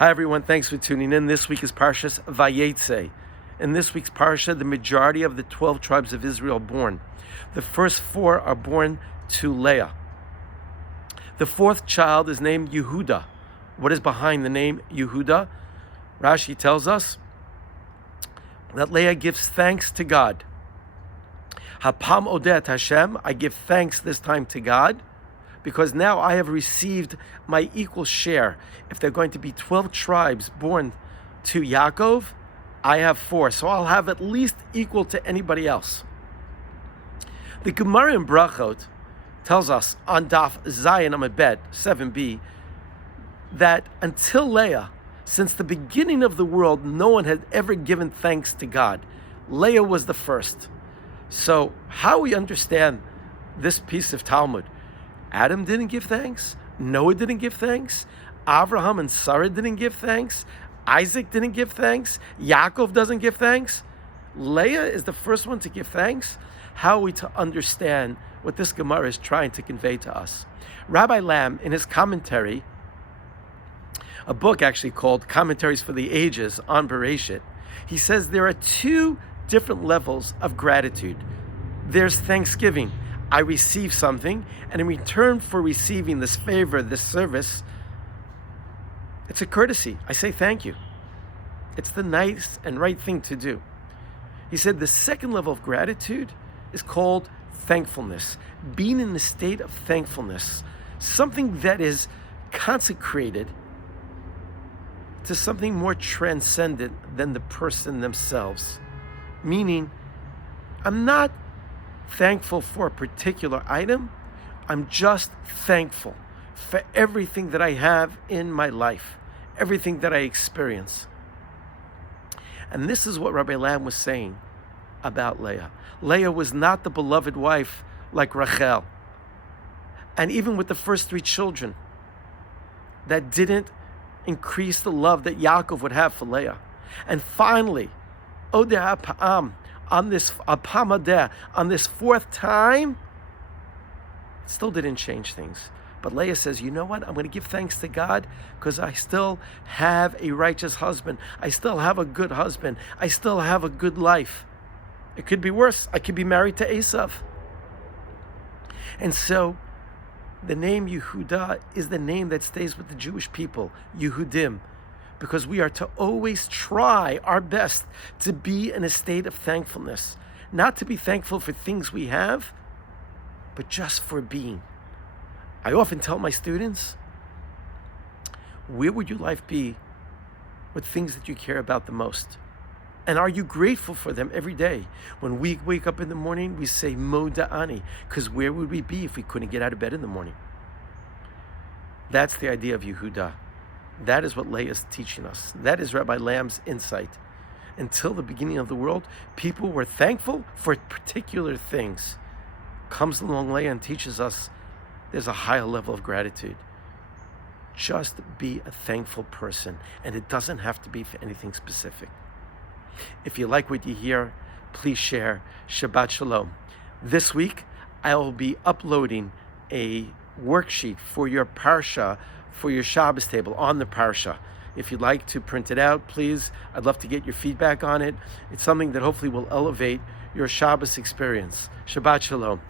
Hi everyone, thanks for tuning in. This week is Parshas Vayetze. In this week's Parsha, the majority of the 12 tribes of Israel are born. The first 4 are born to Leah. The 4th child is named Yehuda. What is behind the name Yehuda? Rashi tells us that Leah gives thanks to God. Hapam odet Hashem, I give thanks this time to God, because now I have received my equal share. If there are going to be 12 tribes born to Yaakov, I have 4, so I'll have at least equal to anybody else. The Gemara in Brachot tells us on Daf Zayin Amud Bet 7b that until Leah, since the beginning of the world, no one had ever given thanks to God. Leah was the first. So how we understand this piece of Talmud? Adam didn't give thanks. Noah didn't give thanks. Abraham and Sarah didn't give thanks. Isaac didn't give thanks. Yaakov doesn't give thanks. Leah is the first one to give thanks. How are we to understand what this Gemara is trying to convey to us? Rabbi Lamb, in his commentary, a book actually called Commentaries for the Ages on Bereshit, he says there are 2 different levels of gratitude. There's thanksgiving. I receive something, and in return for receiving this favor, this service, it's a courtesy. I say thank you. It's the nice and right thing to do. He said the second level of gratitude is called thankfulness, being in the state of thankfulness, something that is consecrated to something more transcendent than the person themselves. Meaning, I'm not thankful for a particular item. I'm just thankful for everything that I have in my life, everything that I experience. And this is what Rabbi Lamb was saying about Leah. Leah was not the beloved wife like Rachel. And even with the first 3 children, that didn't increase the love that Yaakov would have for Leah. And finally, Odeh HaPa'am, on this 4th time, it still didn't change things. But Leah says, you know what? I'm going to give thanks to God because I still have a righteous husband. I still have a good husband. I still have a good life. It could be worse. I could be married to Esav. And so the name Yehuda is the name that stays with the Jewish people, Yehudim, because we are to always try our best to be in a state of thankfulness. Not to be thankful for things we have, but just for being. I often tell my students, where would your life be with things that you care about the most? And are you grateful for them every day? When we wake up in the morning, we say, Moda'ani, because where would we be if we couldn't get out of bed in the morning? That's the idea of Yehuda. That is what Leah is teaching us. That is Rabbi Lamb's insight. Until the beginning of the world, people were thankful for particular things. Comes along Leah and teaches us there's a higher level of gratitude. Just be a thankful person, and it doesn't have to be for anything specific. If you like what you hear, please share. Shabbat Shalom. This week, I will be uploading a worksheet for your Parsha, for your Shabbos table on the Parsha. If you'd like to print it out, please. I'd love to get your feedback on it. It's something that hopefully will elevate your Shabbos experience. Shabbat Shalom.